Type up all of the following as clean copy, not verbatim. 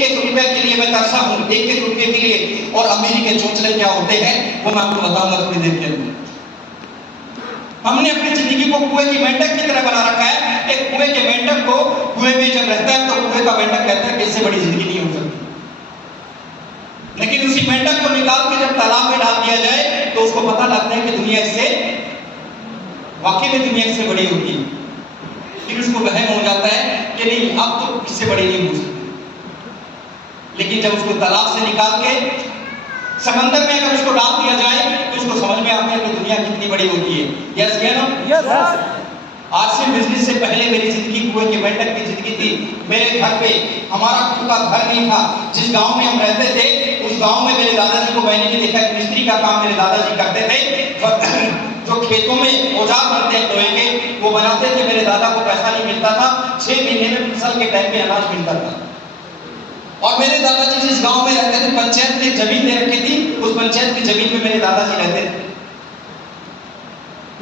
एक एक रुपए के लिए मैं तरसा हूँ, एक एक रुपए के लिए। और अमीरी के चोंचले क्या होते हैं वो मैं आपको बताऊंगा थोड़ी देर के अंदर। हमने अपनी जिंदगी को कुएं की मेंढक की तरह बना रखा है। एक कुएं के मेंढक को कुएं में जब रहता है तो कुएं का मेंढक कहता है कि इससे बड़ी जिंदगी नहीं हो सकती। लेकिन उसी मेंढक को निकाल के जब तालाब में डाल दिया जाए तो उसको पता लगता है कि दुनिया इससे, वाकई में दुनिया इससे बड़ी होती है। फिर उसको वहम हो जाता है कि नहीं, अब तो इससे बड़ी नहीं हो सकती। लेकिन जब उसको तालाब से निकाल के समंदर में अगर उसको डाल दिया जाए तो उसको समझ में आता है कि दुनिया कितनी बड़ी होती है। यस या नो? यस। आज से बिजनेस से पहले मेरी जिंदगी कुएं के मेंढक की जिंदगी थी। मेरे घर पे हमारा खुद का घर नहीं था। जिस गांव में हम रहते थे उस गांव में मेरे दादाजी को मैंने भी देखा, मिस्त्री का काम मेरे दादाजी करते थे। जो खेतों में औजार बनते हैं लोहे के वो बनाते थे। मेरे दादा को पैसा नहीं मिलता था, 6 महीने में फसल के टाइम में अनाज मिलता था। और मेरे दादाजी जिस गांव में रहते थे पंचायत ने जमीन दे रखी थी, उस पंचायत की जमीन में मेरे दादाजी रहते थे।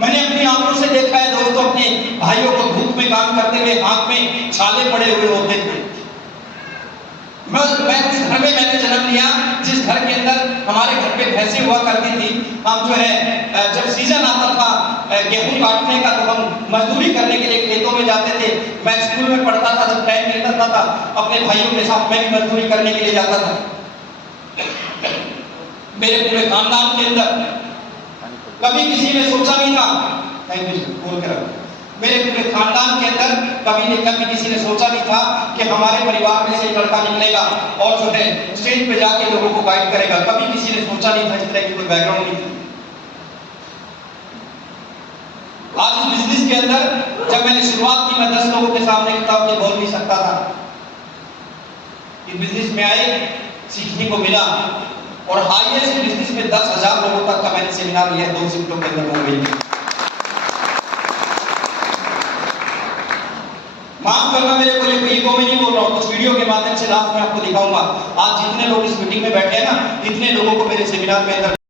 मैंने अपनी आंखों से देखा है दोस्तों, अपने भाइयों को धूप में काम करते हुए हाथ में छाले पड़े हुए होते थे। मैं उस घर में मैंने जन्म लिया जिस घर के अंदर हमारे घर पे भैंसें हुआ करती थी। हम जो है जब सीजन आता था गेहूं काटने का तो हम मजदूरी करने के लिए खेतों में जाते थे। मैं स्कूल में पढ़ता था, जब टाइम मिलता था अपने भाइयों के साथ मैं भी मजदूरी करने के लिए जाता था। मेरे पूरे खानदान के अंदर कभी किसी ने सोचा नहीं था, थैंक यू बोल कर, मेरे पूरे खानदान के अंदर कभी किसी ने सोचा नहीं था कि हमारे परिवार में से एक लड़का निकलेगा और जो है स्टेज पे जाके लोगों को गाइड करेगा। कभी किसी ने सोचा नहीं था, इस तरह की कोई बैकग्राउंड नहीं थी। आज इस बिजनेस के अंदर जब मैंने शुरुआत की मैं 10 लोगों के सामने खड़ा होकर बोल नहीं सकता था। इस बिजनेस में आए, सीखने को मिला और हाईएस्ट बिजनेस में 10,000 लोगों तक का मैंने सेमिनार लिया 2 शिफ्टों के अंदर मुंबई में। माफ करना मेरे को, ये ईगो में नहीं बोल रहा हूँ, कुछ वीडियो के माध्यम से लास्ट में आपको दिखाऊंगा। आज जितने लोग इस मीटिंग में बैठे हैं ना, इतने लोगों को मेरे सेमिनार में अंदर